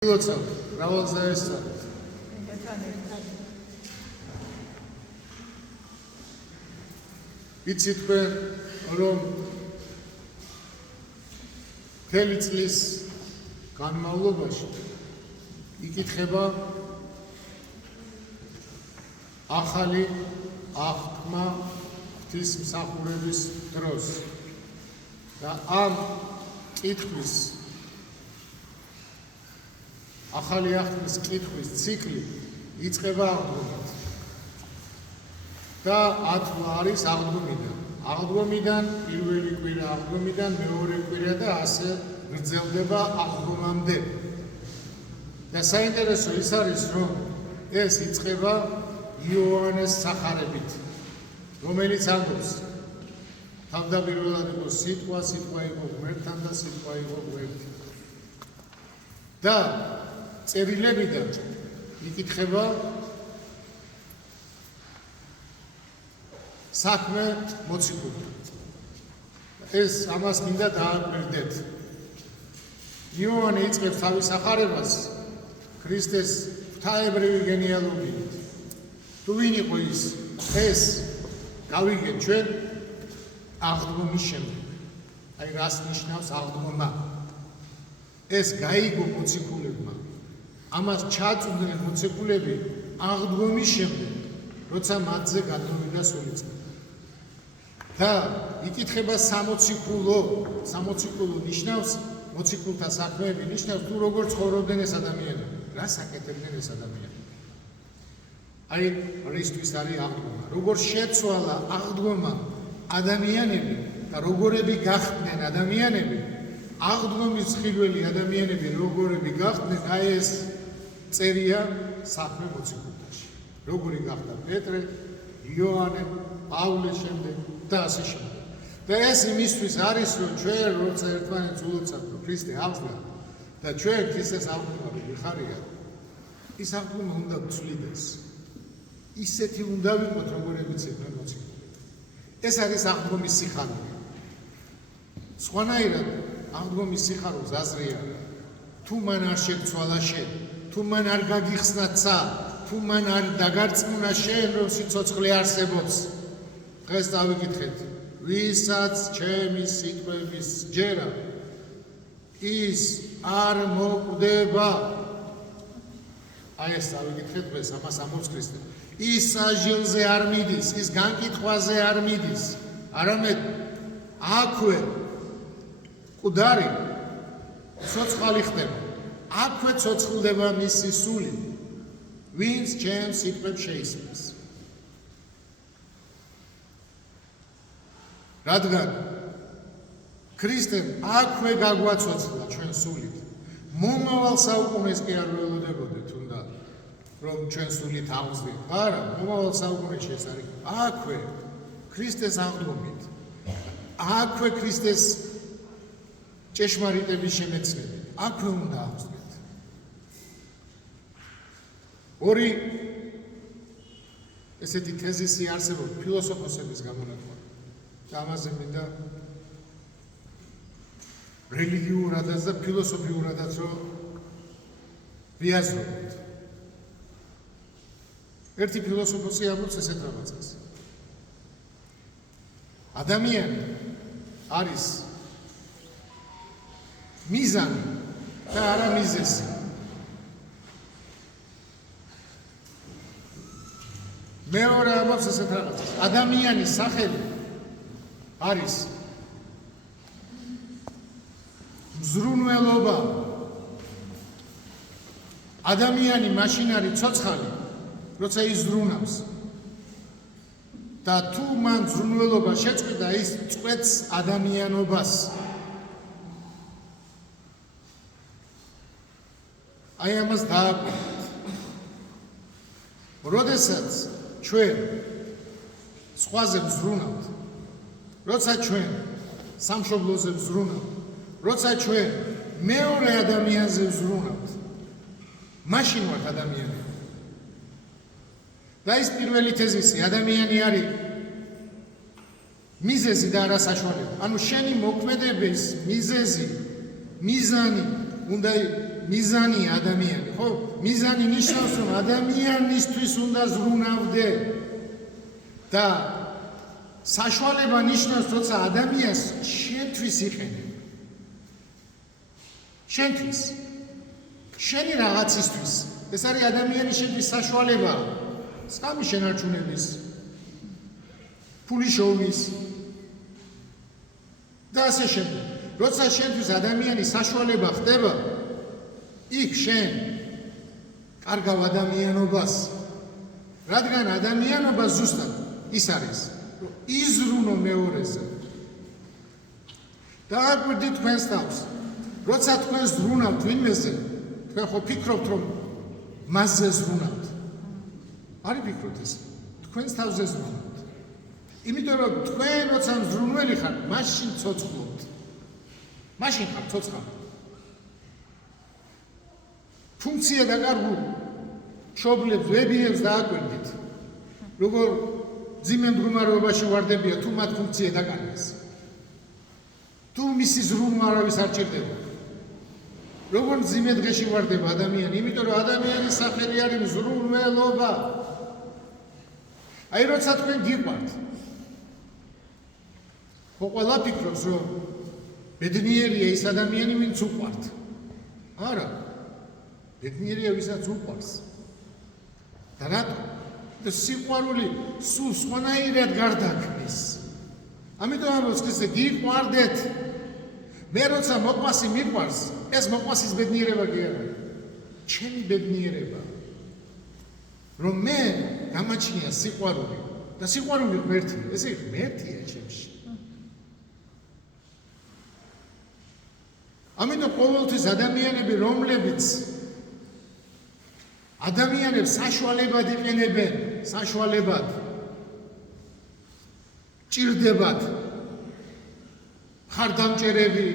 Pilotsa, ravalza esa. Იცით თქვენ რომ მთელი წლის განმავლობაში იკითხება ახალი აღთქმა ღვთისმსახურების დროს და ამ კითხვის ახალი აღთქმის კითხვის ციკლი იწყება აღდგომით და 10 თვლა არის აღდგომიდან პირველი კვირა აღდგომიდან მეორე კვირა და ასე გრძელდება აღდგომამდე და საინტერესო ის არის რომ ეს იწყება იოანეს სახარებით რომელიც ამბობს თავდაპირველად იყო სიტყვა იყო ღმერთთან და სიტყვა იყო ღმერთი და წერილებიდან იკითხება საქმე მოციქული. ეს ამას მინდა დააკვირდეთ. იოანე იწყებს თავის სახარებას ქრისტეს ღვთაებრივი გენიალობით. თუ ვინ იყო ის? ეს გავიგეთ ჩვენ აღდგომის შემდეგ. აი რას ნიშნავს აღდგომა? ეს გაიგო მოციქულებმა. ამას ჩაწვდნენ მოციქულები აღდგომის შემდეგ, როცა მათზე გადმოვიდა სულიწმინდა. და იკითხება სამოციქულო ნიშნავს მოციქულთა საქმეები ნიშნავს თუ როგორ ცხოვრობდნენ ეს ადამიანები, რა საკეთებდნენ ეს ადამიანები. აი რისთვის არის აღდგომა, როგორ შეცვალა აღდგომა ადამიანები და როგორები გახდნენ ადამიანები, აღდგომის ხილველი ადამიანები როგორები გახდნენ, აი ეს წერია საქმე მოციქულთაში. როგორი გახდა პეტრე, იოანე, პავლე შემდეგ და ასე შემდეგ. და ეს იმისთვის არის, რომ ჩვენ როცა ერთმანეთს ულოცავთ, რომ ქრისტე აღდგა და ჩვენ ქრისტეს აღდგომები ვიხარია, ის აღდგომა უნდა ვცვლიდეს. ისეთი უნდა ვიყოთ, როგორებიც იყვნენ მოციქულები. ეს არის აღდგომის სიხარული. სხვანაირად აღდგომის სიხარულს აზრი არა. თუ მან არ შეგცვალა შენ, თუ მან არ გაგიხსნა ცა, თუ მან არ დაგარწმუნა შენ, რომ სიცოცხლე არსებობს. დღეს დავიკითხეთ, ვისაც ჩემი სიტყვების ჯერა, ის არ მოკვდება. აი ეს დავიკითხეთ დღეს, ამას ამბობს ქრისტე. ის საჟილზე არ მიდის, ის განკითხვაზე არ მიდის, არამედ აქვე მკვდარი ცოცხალი ხდება. აქვე ცოცხლდება მისი სული, ვინც ჩემს სიტყვებს შეისმენს. რადგან ქრისტემ აქვე გაგვაცოცხლა ჩვენ სულით. მომავალ საუკუნეს კი არ ველოდებოდეთ უნდა რომ ჩვენ სულით ავზდით. არა, მომავალ საუკუნეში ეს არის აქვე ქრისტეს აღდგომით. აქვე ქრისტეს ჭეშმარიტების შემეცნებით. აქვე უნდა ავზდეთ. ორი ესეთი თეზისი არსებობს ფილოსოფოსების გამონათვალად. და ამაზე მინდა რელიგიურადაც და ფილოსოფიურადაც რომ ვიაზროთ. ერთი ფილოსოფოსი ამბობს ესეთ რაღაცას. ადამიანი არის მიზანი და არა მიზეზი. მეორე ამბობს ესეთ რაღაცას. ადამიანის სახელი არის მზრუნველობა. ადამიანი მაშინ არის ცოცხალი, როცა იზრუნავს. და თუ მან ზრუნველობა შეწყვიტა, ის წყვეტს ადამიანობას. აი ამას დააკვირდით. როდესაც ჩვენ სხვაზე ვზრუნავთ, როცა ჩვენ სამშობლოზე ვზრუნავთ, როცა ჩვენ მეორე ადამიანზე ვზრუნავთ, მაშინ ვართ ადამიანები. და ის პირველი თეზისი, ადამიანი არის მიზეზი და არა საშუალება. ანუ შენი მოქმედების მიზეზი, მიზანი უნდა მიზანი ადამიანი, ხო? მიზანი ნიშნავს, რომ ადამიანისთვის უნდა ზრუნავდე და საშუალება ნიშნავს, როცა ადამიანს შენთვის იყენებ. შენთვის. შენი რაღაცისთვის. ეს არის ადამიანის შენთვის საშუალება. სკამის შენარჩუნების, ფულის შოვის და ასე შემდეგ. როცა შენთვის ადამიანის საშუალება ხდება, იქ შენ კარგავ ადამიანობას, რადგან ადამიანობა ზუსტად ის არის, რომ იზრუნო მეორეზე. დააკვირდით თქვენს თავს, როცა თქვენ ზრუნავთ ვინმეზე, თქვენ ხო ფიქრობთ, რომ მასზე ზრუნავთ. არ ფიქრობთ ეს, თქვენს თავზე ზრუნავთ. იმიტომ რომ თქვენ როცა მზრუნველი ხართ, მაშინ ცოცხლობთ. მაშინ ხართ ცოცხალი. ფუნქცია დაკარგული. მშობლებს, ვებიებს დააკვირდით. როგორ ძიმე მდგომარეობაში ვარდებია, თუ მათ ფუნქცია დაკარგეს. თუ მისი ზრუნვა არავის არ ჭირდება. როგორ ძიმე დღეში ვარდება ადამიანი, იმიტომ რომ ადამიანის სახელი არის მზრუნველობა. აი როცა თქვენ გიყვართ, ხო ყველა ფიქრობს, რომ ბედნიერია ის ადამიანი, ვინც უყვართ. არა. ბედნიერია ვისაც უყვარს. და რატო? და სიყვარული სულ სხვანაირად გარდაქმნის. ამიტომ ამბობს ქრისტე, გიყვარდეთ. მე როცა მოყვასი მიყვარს, ეს მოყვასის ბედნიერება კი არა. ჩემი ბედნიერება. რომ მე გამაჩნია სიყვარული და სიყვარული ღმერთია. ესე ღმერთია ჩემში. ამიტომ ყოველთვის ადამიანები, რომლებიც ადამიანებს საშუალებად იყენებენ, საშუალებად ჭირდებათ ხარდამჭერები